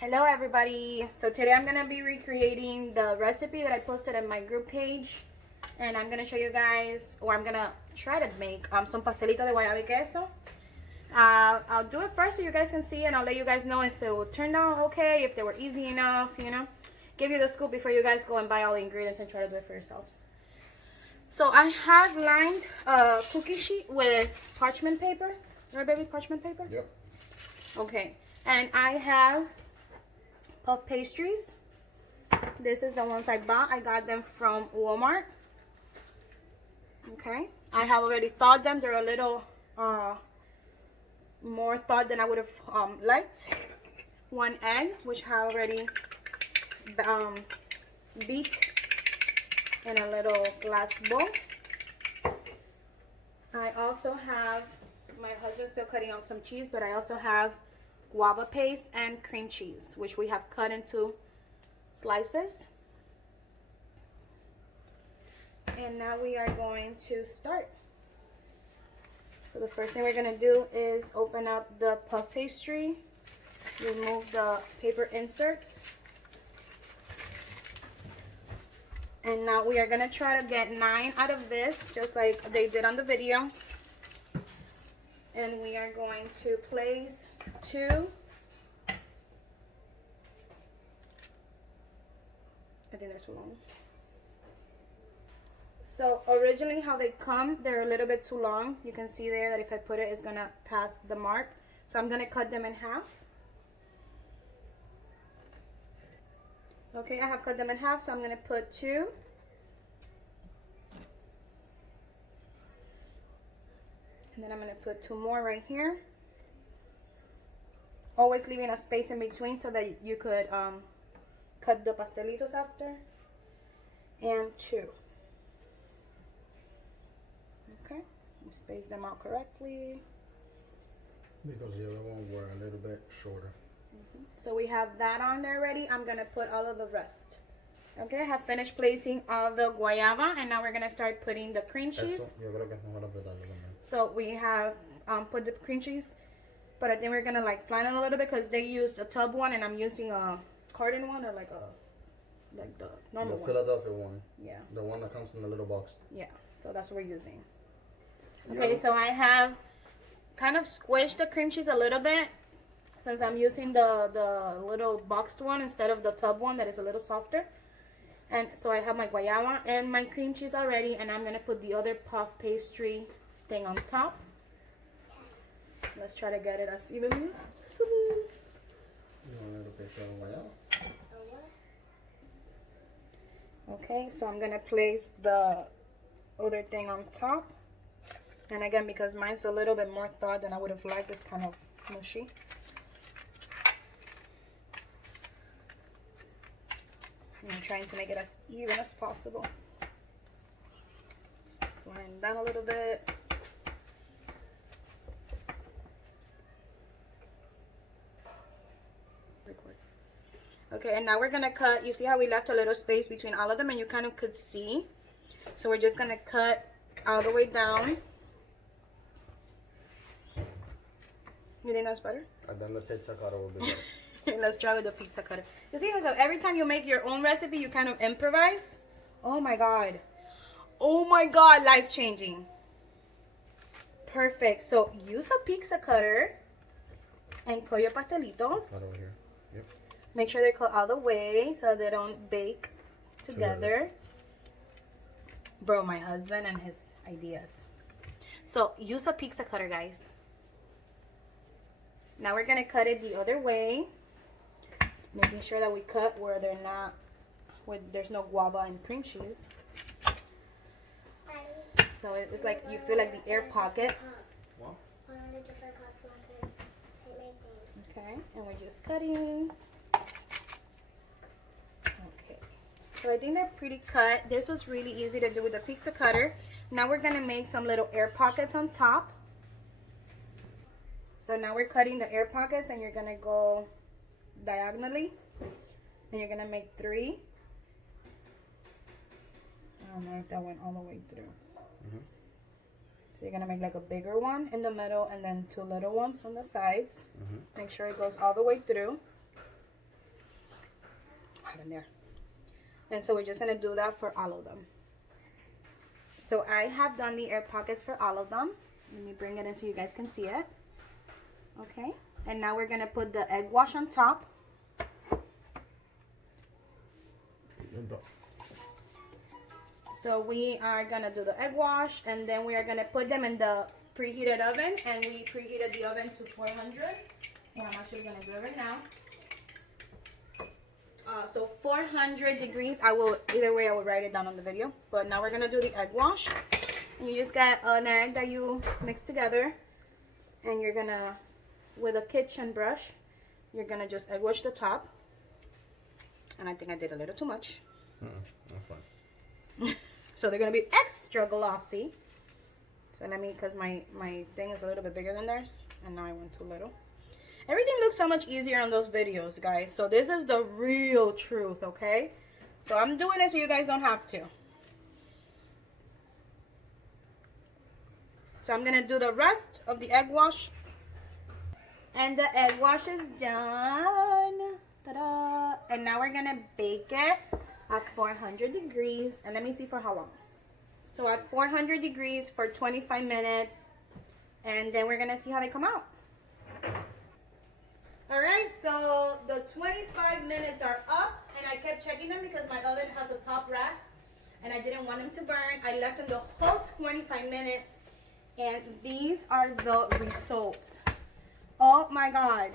Hello everybody. So today I'm gonna be recreating the recipe that I posted on my group page, and I'm gonna show you guys, or I'm gonna try to make some pastelitos de guayaba y queso. I'll do it first so you guys can see, and I'll let you guys know if it will turn out okay, if they were easy enough, you know. Give you the scoop before you guys go and buy all the ingredients and try to do it for yourselves. So I have lined a cookie sheet with parchment paper. Right, baby? Parchment paper? Yep. Okay. And I have puff pastries. This is the ones I bought. I got them from Walmart. Okay. I have already thawed them. They're a little more thawed than I would have liked. One egg, which I already beat in a little glass bowl. I also have, my husband's still cutting out some cheese, but I also have guava paste and cream cheese, which we have cut into slices. And now we are going to start. So the first thing we're going to do is open up the puff pastry, remove the paper inserts. And now we are going to try to get 9 out of this, just like they did on the video. And we are going to place 2. I think they're too long. So originally how they come, they're a little bit too long. You can see there that if I put it, it's gonna pass the mark. So I'm gonna cut them in half. Okay, I have cut them in half, so I'm gonna put 2. And then I'm gonna put 2 more right here. Always leaving a space in between so that you could cut the pastelitos after. And 2. Okay, space them out correctly. Because the other one were a little bit shorter. So we have that on there ready. I'm gonna put all of the rest. Okay, I have finished placing all the guayaba, and now we're gonna start putting the cream cheese. So we have put the cream cheese, but I think we're gonna like flatten it a little bit because they used a tub one and I'm using a carton one, or like the normal one. The Philadelphia one. Yeah. The one that comes in the little box. Yeah, so that's what we're using. Okay, so I have kind of squished the cream cheese a little bit since I'm using the little boxed one instead of the tub one that is a little softer. And so I have my guayaba and my cream cheese already, and I'm gonna put the other puff pastry thing on top. Let's try to get it as evenly as possible. A little bit of guayaba. Okay, so I'm gonna place the other thing on top. And again, because mine's a little bit more thawed than I would have liked, it's kind of mushy. I'm trying to make it as even as possible. Line down a little bit. Record. Okay, and now we're gonna cut. You see how we left a little space between all of them, and you kind of could see. So we're just gonna cut all the way down. You think that's better? And then the pizza cutter will be better. Let's try with the pizza cutter. You see, so every time you make your own recipe, you kind of improvise. Oh my god. Oh my god, life-changing. Perfect. So use a pizza cutter and cut your pastelitos. Right over here. Yep. Make sure they're cut all the way so they don't bake together. Bro, my husband and his ideas. So use a pizza cutter, guys. Now we're gonna cut it the other way, making sure that we cut where they're not, where there's no guava and cream cheese. So it's like you feel like the air pocket. What? Okay, and we're just cutting. Okay, so I think they're pretty cut. This was really easy to do with the pizza cutter. Now we're gonna make some little air pockets on top. So now we're cutting the air pockets, and you're gonna go diagonally, and you're gonna make 3. I don't know if that went all the way through. So you're gonna make like a bigger one in the middle, and then 2 little ones on the sides. Make sure it goes all the way through. have in there. And so we're just going to do that for all of them. So I have done the air pockets for all of them. Let me bring it in so you guys can see it. Okay. And now we're going to put the egg wash on top. So we are going to do the egg wash, and then we are going to put them in the preheated oven, and we preheated the oven to 400. And I'm actually going to do it right now. So 400 degrees. Either way I will write it down on the video. But now we're going to do the egg wash. And you just got an egg that you mix together, and you're going to, with a kitchen brush, you're going to just egg wash the top. And I think I did a little too much. That's fine. So they're going to be extra glossy. So let me, because my thing is a little bit bigger than theirs, and now I went too little. Everything looks so much easier on those videos, guys. So this is the real truth, okay? So I'm doing it so you guys don't have to. So I'm going to do the rest of the egg wash. And the egg wash is done. Ta-da! And now we're going to bake it at 400 degrees. And let me see for how long. So at 400 degrees for 25 minutes. And then we're going to see how they come out. Alright, so the 25 minutes are up, and I kept checking them because my oven has a top rack, and I didn't want them to burn. I left them the whole 25 minutes, and these are the results. Oh my god.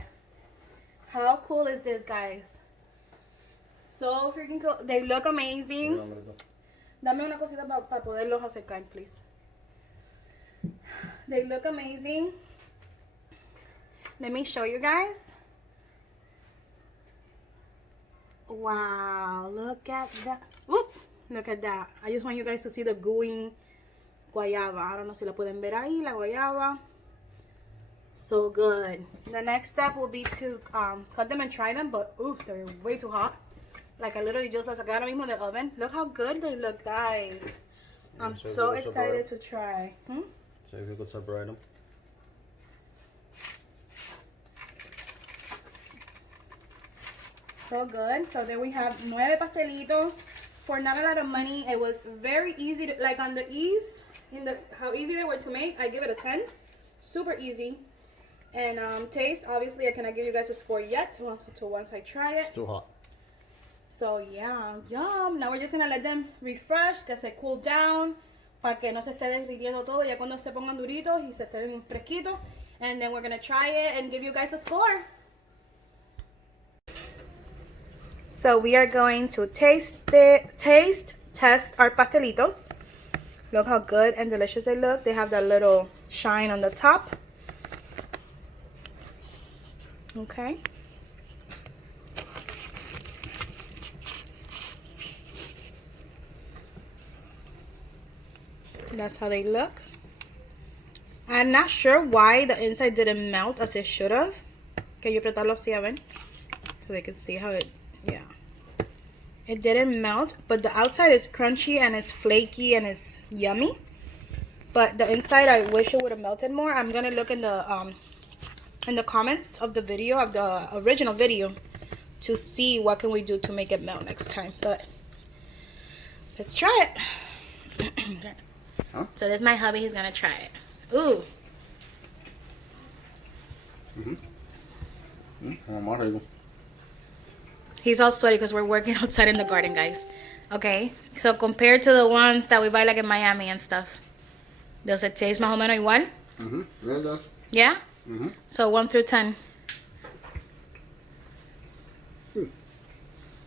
How cool is this, guys? So freaking cool. They look amazing. Dame una cosita para poderlos acercar, please. They look amazing. Let me show you guys. Wow, look at that. Oop, look at that. I just want you guys to see the gooey guayaba. I don't know si la pueden ver ahí, la guayaba. So good. The next step will be to cut them and try them, but oof, they're way too hot. Like I literally just los saqué ahora mismo del oven. Look how good they look, guys. I'm so excited to try. So if you could separate them. So good. So then we have 9 pastelitos for not a lot of money. It was very easy to, like on the ease, how easy they were to make, I give it a 10. Super easy. And taste, obviously I cannot give you guys a score yet until once I try it. It's too hot. So yeah, yum. Now we're just gonna let them refresh, que se cool down, para que no se esté derritiendo todo ya cuando se pongan duritos y se estén fresquitos. And then we're gonna try it and give you guys a score. So we are going to test our pastelitos. Look how good and delicious they look. They have that little shine on the top. Okay. That's how they look. I'm not sure why the inside didn't melt as it should have. Can you apretarlo así, a ver? So they can see how it, yeah. It didn't melt, but the outside is crunchy and it's flaky and it's yummy. But the inside, I wish it would have melted more. I'm gonna look in the comments of the video, of the original video, to see what can we do to make it melt next time. But let's try it. Huh? So this is my hubby. He's gonna try it. Ooh. He's all sweaty because we're working outside in the garden, guys. Okay. So compared to the ones that we buy like in Miami and stuff, does it taste más o menos igual? Yeah, it does. Yeah. So 1 through 10.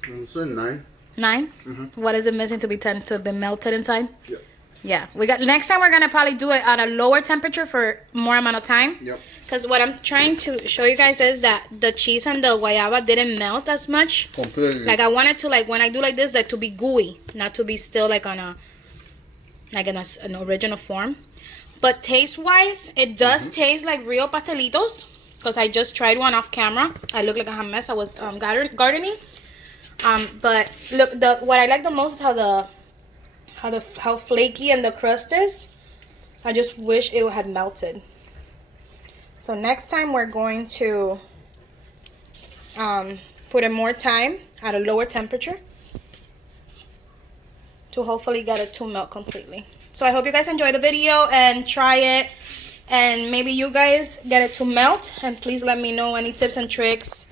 It's a 9. 9. What is it missing to be 10 to be melted inside? Yep. Yeah, we got next time we're gonna probably do it at a lower temperature for more amount of time. Yep. Because what I'm trying to show you guys is that the cheese and the guayaba didn't melt as much. Completely. Like I wanted to, like when I do like this, like to be gooey, not to be still like on a, like in an original form. But taste wise, it does taste like real pastelitos. Because I just tried one off camera. I look like a hot mess. I was gardening. But look, what I like the most is how flaky and the crust is. I just wish it had melted. So next time we're going to put in more time at a lower temperature to hopefully get it to melt completely. So I hope you guys enjoy the video and try it, and maybe you guys get it to melt, and please let me know any tips and tricks.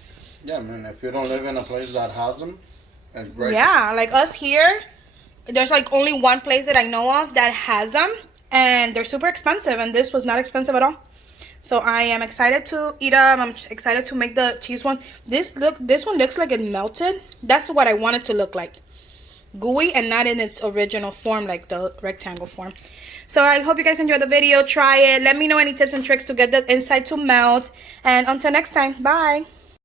Yeah, man, if you don't live in a place that has them, that's great. Yeah, like us here, there's like only one place that I know of that has them, and they're super expensive, and this was not expensive at all. So I am excited to eat them. I'm excited to make the cheese one. This one looks like it melted. That's what I want it to look like. Gooey and not in its original form, like the rectangle form. So I hope you guys enjoyed the video. Try it. Let me know any tips and tricks to get the inside to melt. And until next time, bye.